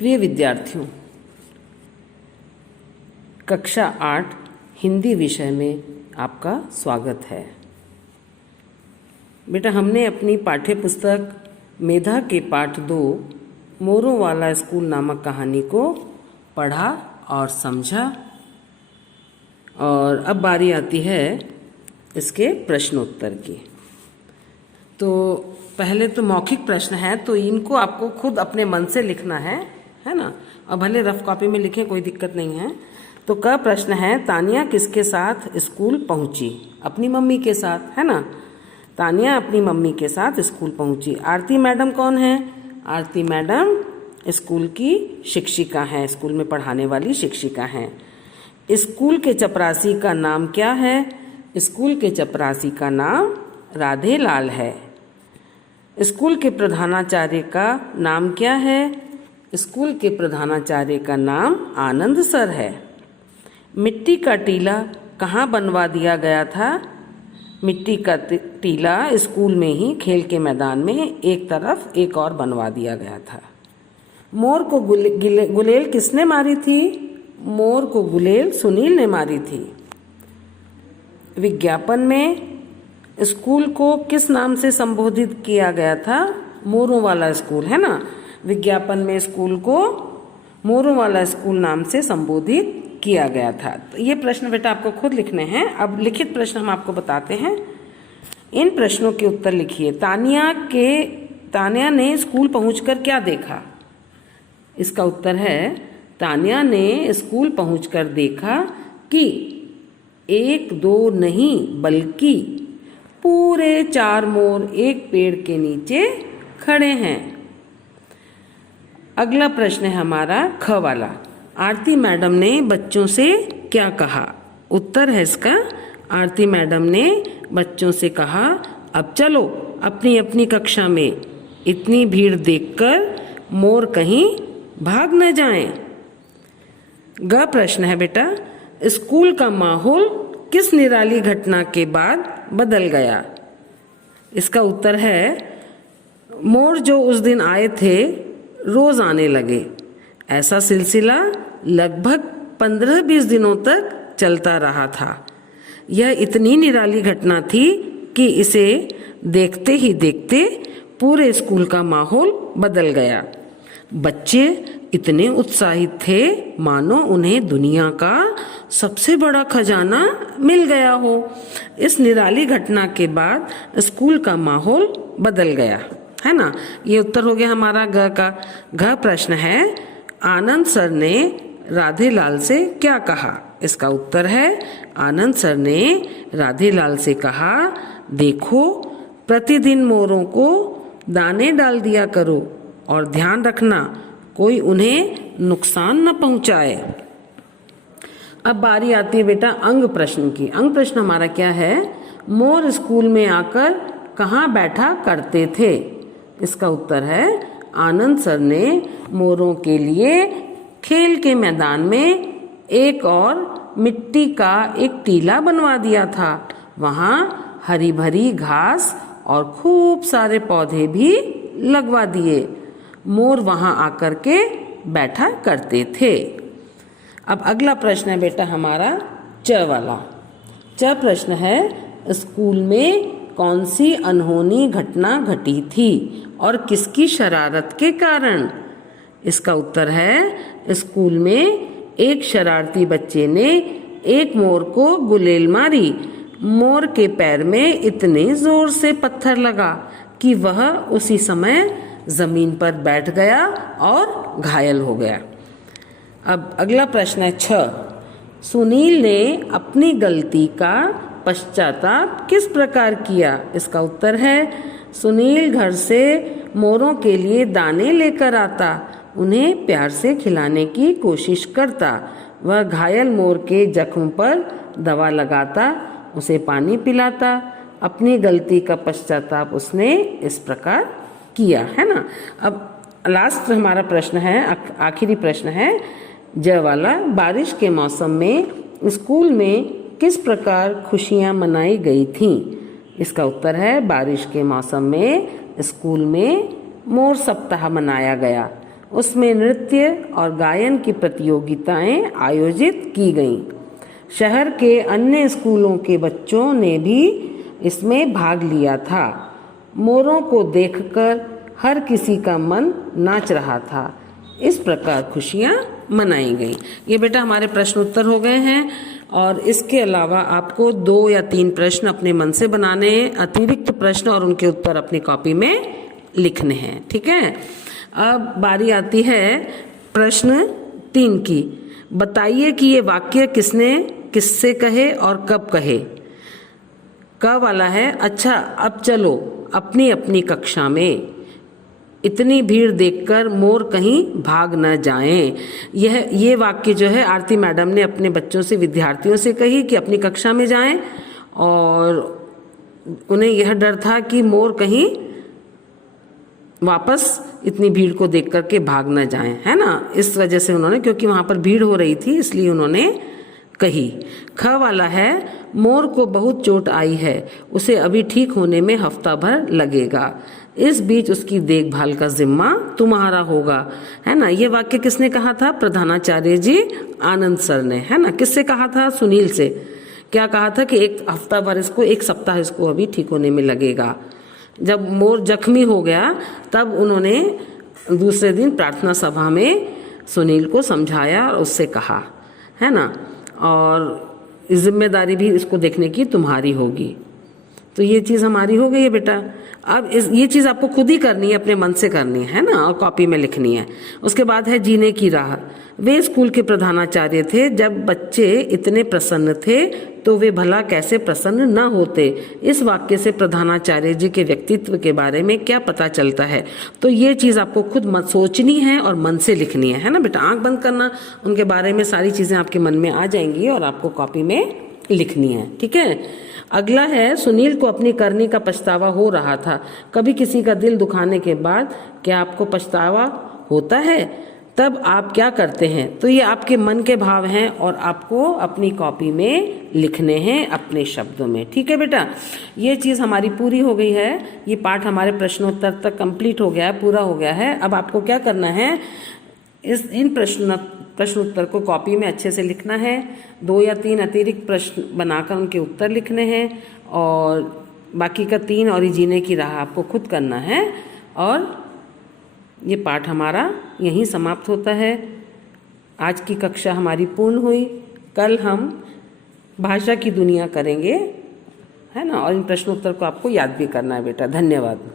प्रिय विद्यार्थियों, कक्षा 8 हिंदी विषय में आपका स्वागत है। बेटा, हमने अपनी पाठ्य पुस्तक मेधा के पाठ 2 मोरों वाला स्कूल नामक कहानी को पढ़ा और समझा, और अब बारी आती है इसके प्रश्नोत्तर की। तो पहले तो मौखिक प्रश्न है, तो इनको आपको खुद अपने मन से लिखना है ना। अब भले रफ कॉपी में लिखें, कोई दिक्कत नहीं है। तो क प्रश्न है, तानिया किसके साथ स्कूल पहुंची? अपनी मम्मी के साथ, है ना। तानिया अपनी मम्मी के साथ स्कूल पहुंची। आरती मैडम कौन है? आरती मैडम स्कूल की शिक्षिका हैं, स्कूल में पढ़ाने वाली शिक्षिका हैं। स्कूल के चपरासी का नाम क्या है? स्कूल के चपरासी का नाम राधे लाल है। स्कूल के प्रधानाचार्य का नाम क्या है? स्कूल के प्रधानाचार्य का नाम आनंद सर है। मिट्टी का टीला कहाँ बनवा दिया गया था? मिट्टी का टीला स्कूल में ही खेल के मैदान में एक तरफ एक और बनवा दिया गया था। मोर को गुलेल किसने मारी थी? मोर को गुलेल सुनील ने मारी थी। विज्ञापन में स्कूल को किस नाम से संबोधित किया गया था? मोरों वाला स्कूल, है ना। विज्ञापन में स्कूल को मोरों वाला स्कूल नाम से संबोधित किया गया था। तो ये प्रश्न बेटा आपको खुद लिखने हैं। अब लिखित प्रश्न हम आपको बताते हैं। इन प्रश्नों के उत्तर लिखिए। तानिया ने स्कूल पहुंचकर क्या देखा? इसका उत्तर है, तानिया ने स्कूल पहुंचकर देखा कि 1-2 नहीं बल्कि पूरे 4 मोर एक पेड़ के नीचे खड़े हैं। अगला प्रश्न है हमारा ख वाला। आरती मैडम ने बच्चों से क्या कहा? उत्तर है इसका, आरती मैडम ने बच्चों से कहा, अब चलो अपनी अपनी कक्षा में। इतनी भीड़ देखकर मोर कहीं भाग न जाएं। ग प्रश्न है बेटा, स्कूल का माहौल किस निराली घटना के बाद बदल गया? इसका उत्तर है, मोर जो उस दिन आए थे रोज आने लगे। ऐसा सिलसिला लगभग 15-20 दिनों तक चलता रहा था। यह इतनी निराली घटना थी कि इसे देखते ही देखते पूरे स्कूल का माहौल बदल गया। बच्चे इतने उत्साहित थे मानो उन्हें दुनिया का सबसे बड़ा खजाना मिल गया हो। इस निराली घटना के बाद स्कूल का माहौल बदल गया, है ना। ये उत्तर हो गया हमारा ग का। घ प्रश्न है, आनंद सर ने राधे लाल से क्या कहा? इसका उत्तर है, आनंद सर ने राधे लाल से कहा, देखो प्रतिदिन मोरों को दाने डाल दिया करो और ध्यान रखना कोई उन्हें नुकसान न पहुंचाए। अब बारी आती है बेटा अंग प्रश्न की। अंग प्रश्न हमारा क्या है? मोर स्कूल में आकर कहाँ बैठा करते थे? इसका उत्तर है, आनंद सर ने मोरों के लिए खेल के मैदान में एक और मिट्टी का एक टीला बनवा दिया था। वहाँ हरी भरी घास और खूब सारे पौधे भी लगवा दिए। मोर वहाँ आकर के बैठा करते थे। अब अगला प्रश्न है बेटा हमारा च वाला। च प्रश्न है, स्कूल में कौन सी अनहोनी घटना घटी थी और किसकी शरारत के कारण? इसका उत्तर है, स्कूल में एक शरारती बच्चे ने एक मोर को गुलेल मारी। मोर के पैर में इतने जोर से पत्थर लगा कि वह उसी समय जमीन पर बैठ गया और घायल हो गया। अब अगला प्रश्न है छ। सुनील ने अपनी गलती का पश्चाताप किस प्रकार किया? इसका उत्तर है, सुनील घर से मोरों के लिए दाने लेकर आता, उन्हें प्यार से खिलाने की कोशिश करता। वह घायल मोर के जख्म पर दवा लगाता, उसे पानी पिलाता। अपनी गलती का पश्चाताप उसने इस प्रकार किया, है ना। अब लास्ट हमारा प्रश्न है, आखिरी प्रश्न है ज वाला। बारिश के मौसम में स्कूल में किस प्रकार खुशियां मनाई गई थीं? इसका उत्तर है, बारिश के मौसम में स्कूल में मोर सप्ताह मनाया गया। उसमें नृत्य और गायन की प्रतियोगिताएं आयोजित की गईं। शहर के अन्य स्कूलों के बच्चों ने भी इसमें भाग लिया था। मोरों को देखकर हर किसी का मन नाच रहा था। इस प्रकार खुशियां मनाई गई। ये बेटा हमारे प्रश्न उत्तर हो गए हैं और इसके अलावा आपको 2 या 3 प्रश्न अपने मन से बनाने हैं, अतिरिक्त प्रश्न और उनके उत्तर अपनी कॉपी में लिखने हैं। ठीक है, अब बारी आती है प्रश्न 3 की। बताइए कि ये वाक्य किसने किससे कहे और कब कहे। क वाला है, अच्छा अब चलो अपनी अपनी कक्षा में। इतनी भीड़ देखकर मोर कहीं भाग न जाएं। ये वाक्य जो है आरती मैडम ने अपने बच्चों से, विद्यार्थियों से कही कि अपनी कक्षा में जाएं और उन्हें यह डर था कि मोर कहीं वापस इतनी भीड़ को देख करके भाग न जाएं, है ना। इस वजह से उन्होंने, क्योंकि वहां पर भीड़ हो रही थी इसलिए उन्होंने कही। ख वाला है, मोर को बहुत चोट आई है, उसे अभी ठीक होने में हफ्ता भर लगेगा। इस बीच उसकी देखभाल का जिम्मा तुम्हारा होगा, है ना। ये वाक्य किसने कहा था? प्रधानाचार्य जी आनंद सर ने, है ना। किससे कहा था? सुनील से। क्या कहा था कि एक हफ्ता भर इसको, एक सप्ताह इसको अभी ठीक होने में लगेगा। जब मोर जख्मी हो गया तब उन्होंने दूसरे दिन प्रार्थना सभा में सुनील को समझाया और उससे कहा, है ना। और जिम्मेदारी भी इसको देखने की तुम्हारी होगी। तो ये चीज़ हमारी हो गई है बेटा। अब ये चीज़ आपको खुद ही करनी है, अपने मन से करनी है ना, और कॉपी में लिखनी है। उसके बाद है जीने की राह। वे स्कूल के प्रधानाचार्य थे। जब बच्चे इतने प्रसन्न थे तो वे भला कैसे प्रसन्न न होते। इस वाक्य से प्रधानाचार्य जी के व्यक्तित्व के बारे में क्या पता चलता है। तो ये चीज़ आपको खुद मत सोचनी है और मन से लिखनी है ना बेटा। आंख बंद करना, उनके बारे में सारी चीज़ें आपके मन में आ जाएंगी और आपको कॉपी में लिखनी है। ठीक है, अगला है, सुनील को अपनी करनी का पछतावा हो रहा था। कभी किसी का दिल दुखाने के बाद क्या आपको पछतावा होता है? तब आप क्या करते हैं? तो ये आपके मन के भाव हैं और आपको अपनी कॉपी में लिखने हैं अपने शब्दों में। ठीक है बेटा, ये चीज़ हमारी पूरी हो गई है। ये पाठ हमारे प्रश्नोत्तर तक कंप्लीट हो गया है, पूरा हो गया है। अब आपको क्या करना है, इन प्रश्नोत्तर को कॉपी में अच्छे से लिखना है। 2 या 3 अतिरिक्त प्रश्न बनाकर उनके उत्तर लिखने हैं और बाकी का 3 और जीने की राह आपको खुद करना है। और ये पाठ हमारा यहीं समाप्त होता है। आज की कक्षा हमारी पूर्ण हुई। कल हम भाषा की दुनिया करेंगे, है ना। और इन प्रश्नोत्तर को आपको याद भी करना है बेटा। धन्यवाद।